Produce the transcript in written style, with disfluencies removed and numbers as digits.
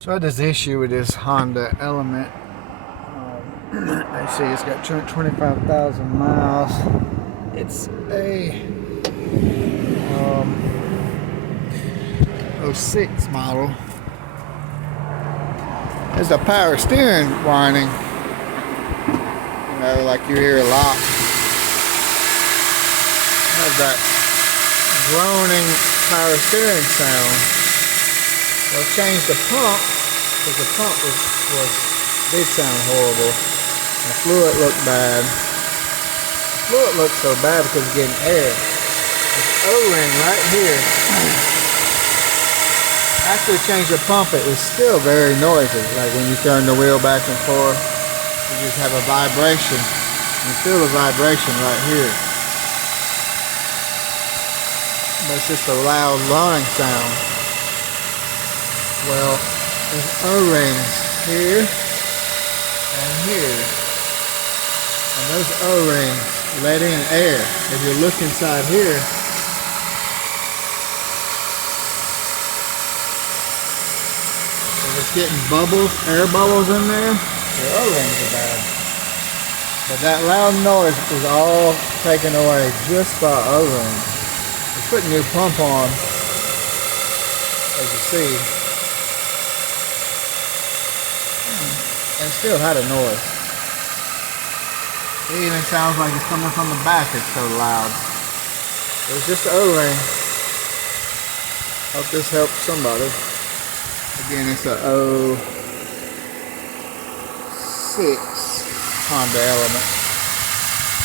So I had this issue with this Honda Element. I see it's got 25,000 miles. It's a '06 model. There's the power steering whining. You know, like you hear a lot. It has that groaning power steering sound. I've changed the pump because the pump did sound horrible. The fluid looked bad. The fluid looked so bad because it's getting air. This O-ring right here. After I changed the pump, it was still very noisy. Like when you turn the wheel back and forth, you just have a vibration. You feel the vibration right here. But it's just a loud whining sound. Well, there's O-rings here and here. And those O-rings let in air. If you look inside here, if it's getting bubbles, air bubbles in there, the O-rings are bad. But that loud noise is all taken away just by O-rings. We put a new pump on, as you see. And still had a noise. It even sounds like it's coming from the back, it's so loud. It was just an O-ring. Hope this helps somebody. Again, it's a '06 Honda Element.